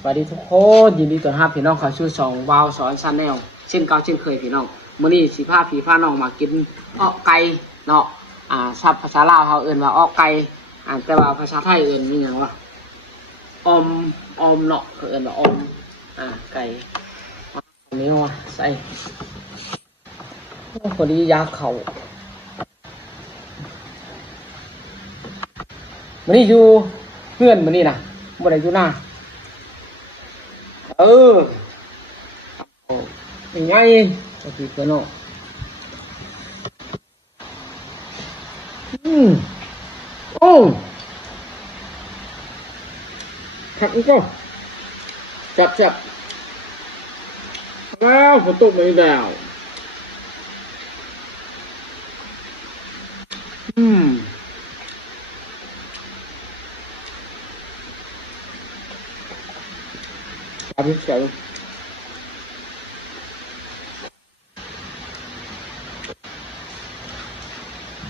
สวัสดีทุกคนยินดีต้อนรับพี่น้องเข้าสู่ช่องวาวสอนชาแนลเช่นเก่าเช่นเคยพี่น้องมื้อนี้สิพาพี่พาน้องมากินอ้อไก่เนาะศัพท์ภาษาลาวเขาเอิ้นว่าอ้อไก่แต่ว่าภาษาไทยเอิ้นนี่หยังวะออมเนาะเขาเอิ้นว่าออมไก่อันนี้ว่าใส่พอดียาเข่ามื้อนี้อยู่เพื่อนมื้อนี้นะบ่ได้อยู่หน้าเออยังไงโอเคเพื่อนเนาะโอ้ผักอีกก็จับแล้วฝนตกไม่แล้วอืมจับพี่จับ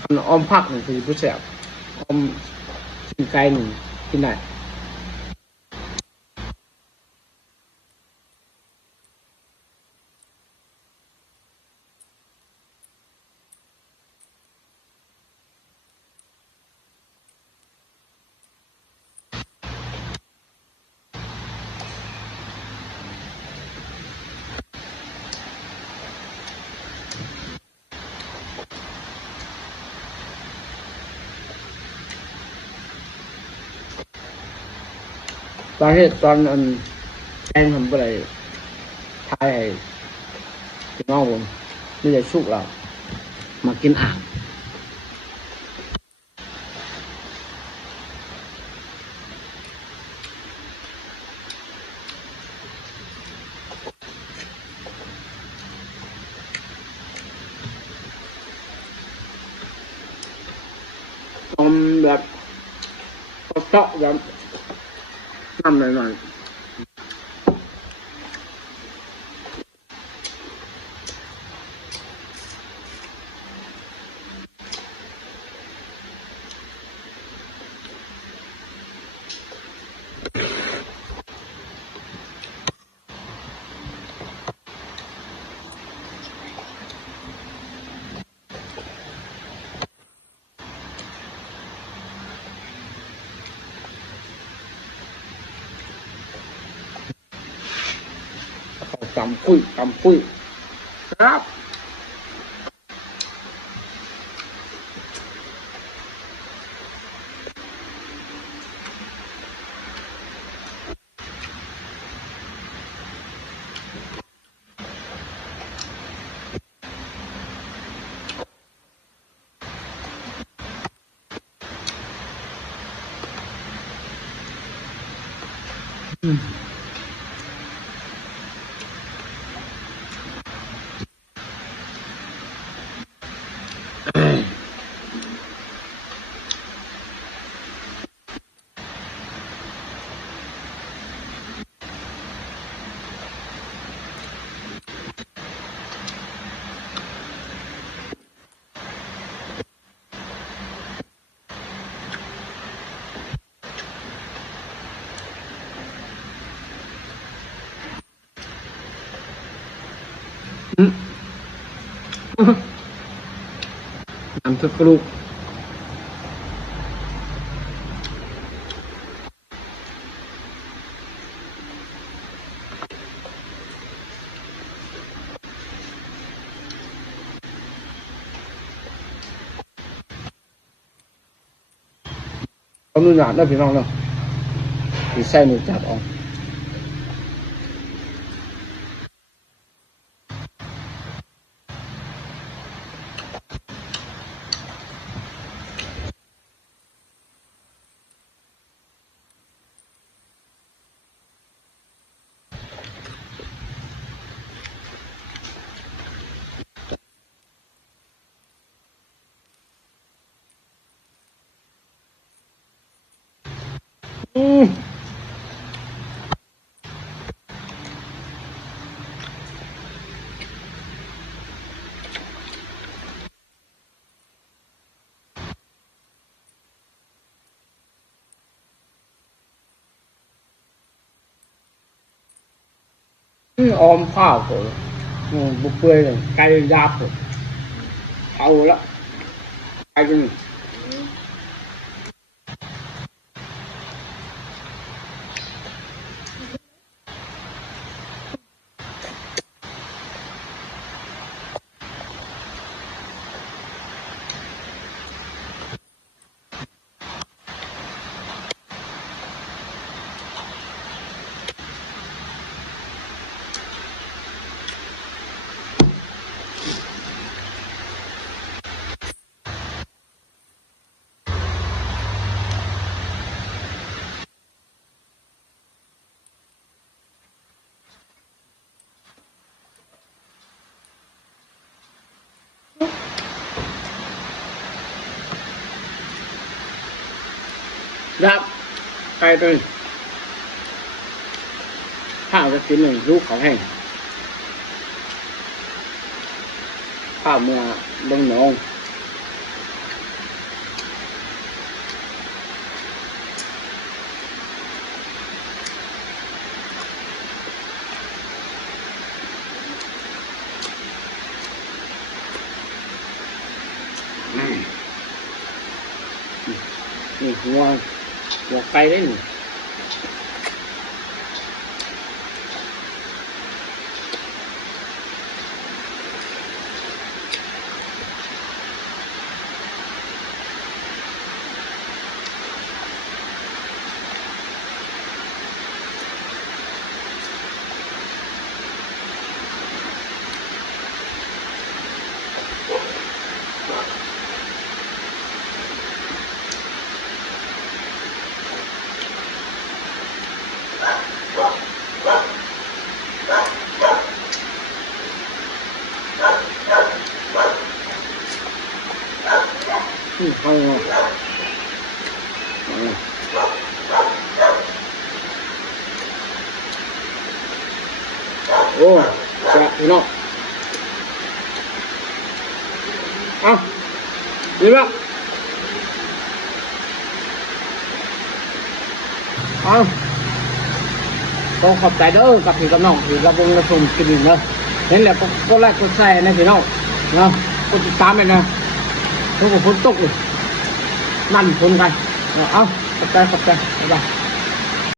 อันออมผักหนึ่งคือผู้แสบออมชิ้นไก่หนึ่งกินได้ตอนที่ตอนอันแกงทำอะไรทายให้พี่น้องผมนี่จะชุกเรามากินอมแบบเจาะแบบน้ำหน่อยๆตำปุ้ยครับน้ำทุกลูกต้องดูหนาได้พี่น้องเนาะที่ใส่หนูจับออกอืม ออมข้าวโผบุกเปื่อยเลยไก่ยาบผมเอาละไก่กันรับไก่ตัวข้าวจะกินหนึ่งลูกเขาแห้งข้าวเมื่อลงหนองนี่หัวไก่ได้หนึ่งเอาโอ้แซ่บพี่น้องเอาดีป่ะเอาต้องขอบใจเด้อกับพี่กับน้องที่รับวงรับชมกินเนาะเห็นแล้วก็ไลค์กดแชร์นะพี่น้องเนาะกดติดตามไปนะทุกคนตกเลยนั่นคนไปเอาขอบใจบ๊ายบาย